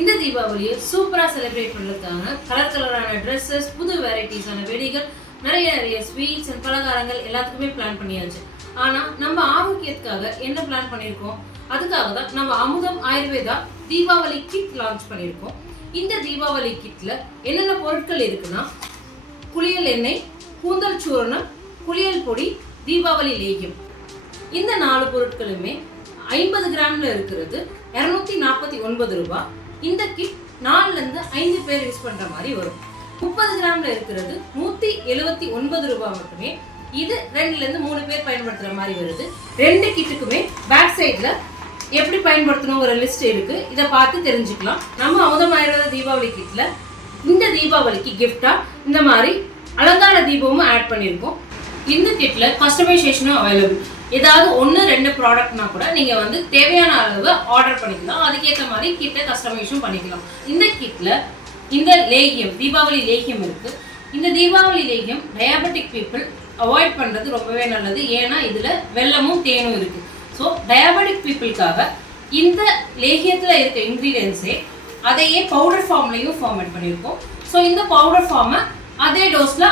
இந்த தீபாவளியை சூப்பரா செலிப்ரேட் பண்றதுக்காக கலரான ட்ரெஸ்ஸஸ், புது வெரைட்டிஸான வெடிகள், நிறைய ஸ்வீட்ஸ் அண்ட் பலகாரங்கள் எல்லாத்துக்குமே பிளான் பண்ணியாச்சு. ஆனா நம்ம ஆரோக்கியத்துக்காக என்ன பிளான் பண்ணியிருக்கோம்? அதுக்காக தான் நம்ம அமுதம் ஆயுர்வேதா தீபாவளி கிட் லான்ச் பண்ணியிருக்கோம். இந்த தீபாவளி கிட்ல என்னென்ன பொருட்கள் இருக்குன்னா, குளியல் எண்ணெய், கூந்தல் சூரணம், குளியல் பொடி, தீபாவளி லேகியம். இந்த 4 பொருட்களுமே 50 கிராம்ல இருக்கிறது 249 ரூபாய். இந்த கிட் 4ல இருந்து 5 பேர் யூஸ் பண்ற மாதிரி வரும். 30 கிராம்ல இருக்கிறது 179 ரூபாய் மட்டுமே. இது 2ல இருந்து 3 பேர் பயன்படுத்துற மாதிரி வருது. 2 கிட்டுக்குமே பேக் சைட்ல எப்படி பயன்படுத்தணுங்கிற லிஸ்ட் இருக்கு. இதை பார்த்து தெரிஞ்சுக்கலாம். நம்ம அமுதம் ஆயுர்வேத தீபாவளி கிட்ல இந்த தீபாவளிக்கு கிஃப்டா இந்த மாதிரி அலங்கார தீபமும் ஆட் பண்ணியிருக்கோம். இந்த கிட்ல கஸ்டமைசேஷனும் அவைலபிள். ஏதாவது 1-2 ப்ராடக்ட்னா கூட நீங்க தேவையான அளவு ஆர்டர் பண்ணிக்கலாம். அதுக்கேற்ற மாதிரி கிட்ட கஸ்டமைஸும் பண்ணிக்கலாம். இந்த கிட்ல இந்த லேகியம், தீபாவளி லேகியம் இருக்கு. இந்த தீபாவளி லேகியம் டயாபெட்டிக் பீப்புள் அவாய்ட் பண்றது ரொம்பவே நல்லது. ஏன்னா இதுல வெல்லமும் தேனும் இருக்கு. ஸோ டயாபெட்டிக் பீப்புளுக்காக இந்த லேகியத்துல இருக்க இன்கிரீடியன்ஸே அதையே பவுடர் ஃபார்ம்லையும் ஃபார்மேட் பண்ணியிருக்கோம். ஸோ இந்த பவுடர் ஃபார்மை அதே டோஸ்ல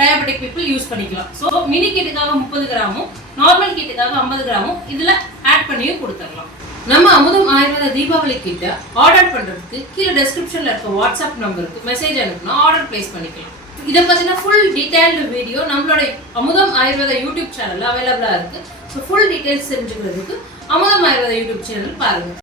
டயாபெட்டிக் பீப்புள் யூஸ் பண்ணிக்கலாம். ஸோ மினி கிட்டுக்காக 30 கிராமும், நார்மல் கிட்டுக்காக 50 கிராமும் இதுல ஆட் பண்ணியும் கொடுத்துடலாம். நம்ம அமுதம் ஆயுர்வேத தீபாவளி கிட்ட ஆர்டர் பண்றதுக்கு கீழே டெஸ்கிரிப்ஷன்ல இருக்க வாட்ஸ்அப் நம்பருக்கு மெசேஜ் அனுப்புனா ஆர்டர் பிளேஸ் பண்ணிக்கலாம். இதை பத்தின ஃபுல் டீடைல்டு வீடியோ நம்மளோட அமுதம் ஆயுர்வேத யூடியூப் சேனல்ல அவைலபிளா இருக்கு. ஸோ ஃபுல் டீடைல்ஸ் தெரிஞ்சுக்கிறதுக்கு அமுதம் ஆயுர்வேத யூடியூப் சேனல் பாருங்க.